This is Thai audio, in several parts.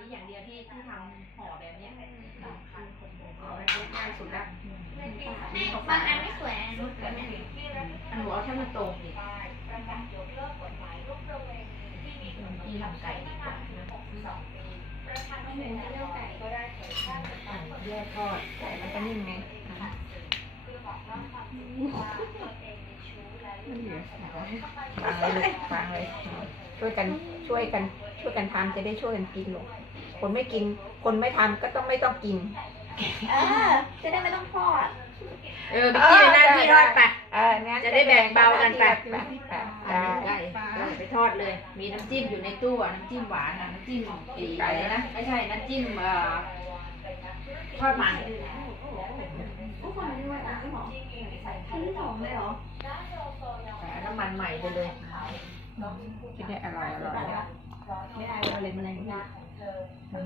นี้อย่างเดียวที่ที่ทำห่อแบบเนี้ยเอาไปปุ๊บง่ายสุดละให้บางอันไม่สวยอันนี้สวยนะอันหนูเอาแค่มันตรงดิที่ทำไก่ดีกว่านะหมูเลือกไก่แยกทอดไก่มันก็นิ่มไงมันเหลือฟังเลยลูกฟังเลยช่วยกันช่วยกัน ช่วยกันทำจะได้ช่วยกันกินลูก คนไม่กิน คนไม่ทำก็ต้องไม่ต้องกิน เออจะได้ไม่ต้องทอด เออไปกินในหน้าที่ทอดไป เอองั้นจะได้แบ่งเบากันไปไปไปได้ได้ได้ไปทอดเลย มีน้ำจิ้มอยู่ในตู้อะน้ำจิ้มหวานอะน้ำจิ้มปีไก่นะ ไม่ใช่ น้ำจิ้มเอ่อทอดมันทุกคนไม่ว่าไม่หอมชิ้นที่สองเลยเหรอ แต่น้ำมันใหม่ไปเลย จะได้อร่อยอร่อยเนี่ยไม่ได้เราเลยแมลงนะไม่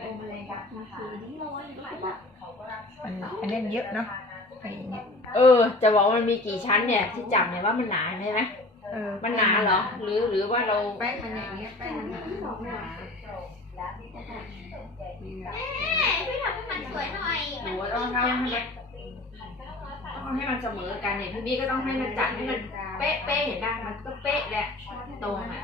โอมาเลยกับมาสีนี่ร้อยหลายบาทมันอันนี้เยอะเนาะไอ้เนี่ยเออ จะบอกว่ามันมีกี่ชั้นเนี่ยที่จับเนี่ยว่ามันหนาใช่ไหมเออมันหนาเหรอ หรือหรือว่าเราแป้งมันอย่างเงี้ยแป้งมันหนาที่สองเนี่ยแม่ช่วยทำให้มันสวยหน่อยหนูต้องทำให้มัน ต้องให้มันเสมอกันเนี่ยพี่บี้ก็ต้องให้มันจัดให้มันเป๊ะเป๊ะเห็นไหมมันก็เป๊ะแหละตรงอะ